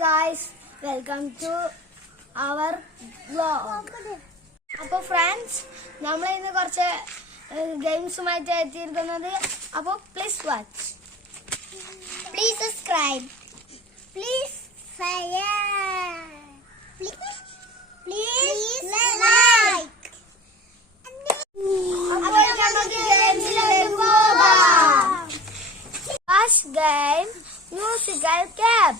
guys, welcome to our vlog. അപ്പോൾ friends, നമ്മൾ ഇന്ന് കുറച്ച് ഗെയിംസുമായിട്ട് എത്തിയിരിക്കുന്നത്. അപ്പോൾ please watch, please subscribe, please please like. അപ്പോൾ നമുക്ക് ഗെയിംസിലേക്ക് പോകാം. First game musical cap.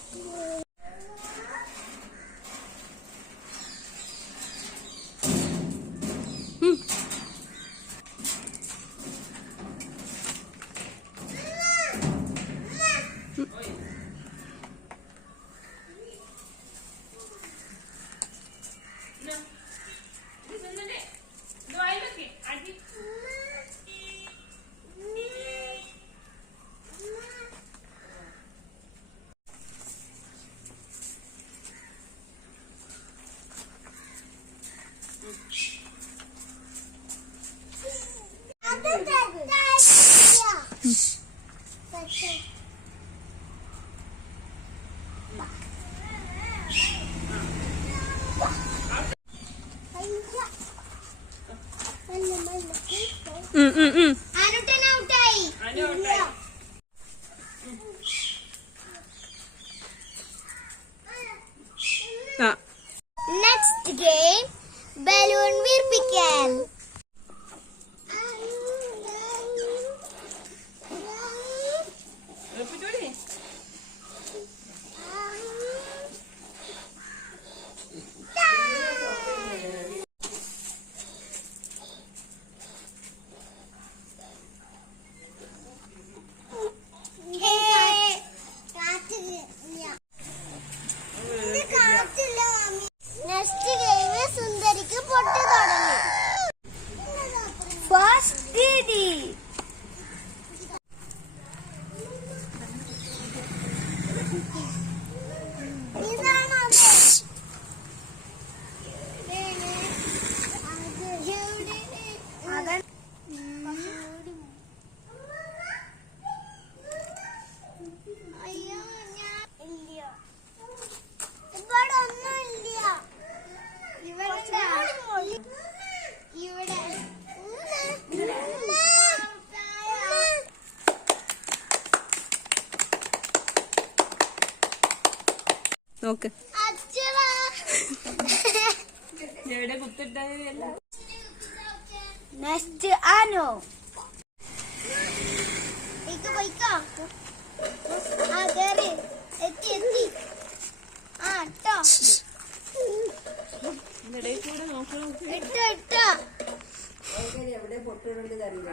Next game, balloon വീർപ്പിക്കൽ. നെക്സ്റ്റ് ഗെയിം സുന്ദരിക്ക് പൊട്ടി തുടങ്ങി. ഫസ്റ്റ് ദീദി. നോക്ക് നെക്സ്റ്റ് ആനോ.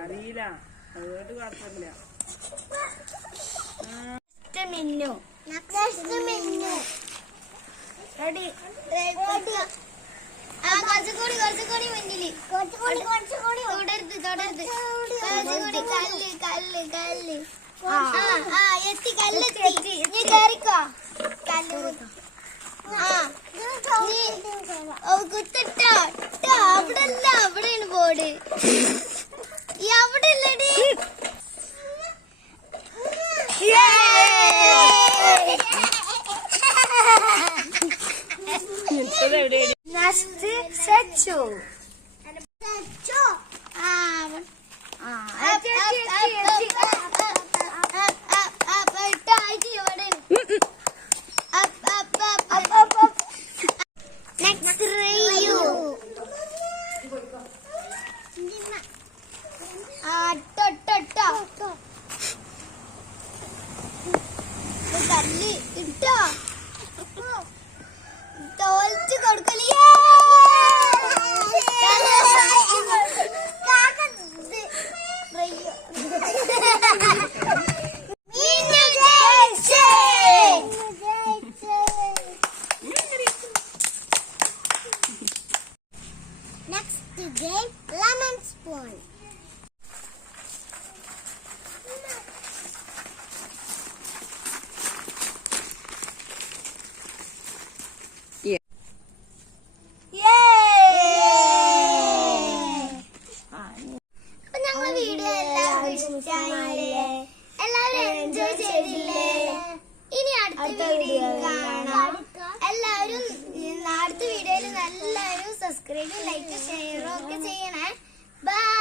അറിയില്ല, അതുകൊണ്ട് കുഴപ്പമില്ല. മിന്നു. റെഡി. കുറച്ചുകൂടി മുന്നില്. തുടരുത്. കല്ല്. എത്തി, കല്ലെത്തി. നീ കയറിക്കോ. കുത്തിട്ടോ. അവിടെ അല്ല, അവിടെയാണ് ബോർഡ്. അവിടെ അല്ലടി. നെക്സ്റ്റ് സച്ചു. നെക്സ്റ്റ് റേയു. കല്ല് ഇട്ടോ. തോൽച്ച് കൊടുക്കലേ. Next game, lemon spoon. വീഡിയോയിൽ കാണാം. എല്ലാവരും അടുത്ത വീഡിയോയിൽ എല്ലാവരും സബ്സ്ക്രൈബും ലൈക്കും ഷെയറും ഒക്കെ ചെയ്യണേ. ബൈ.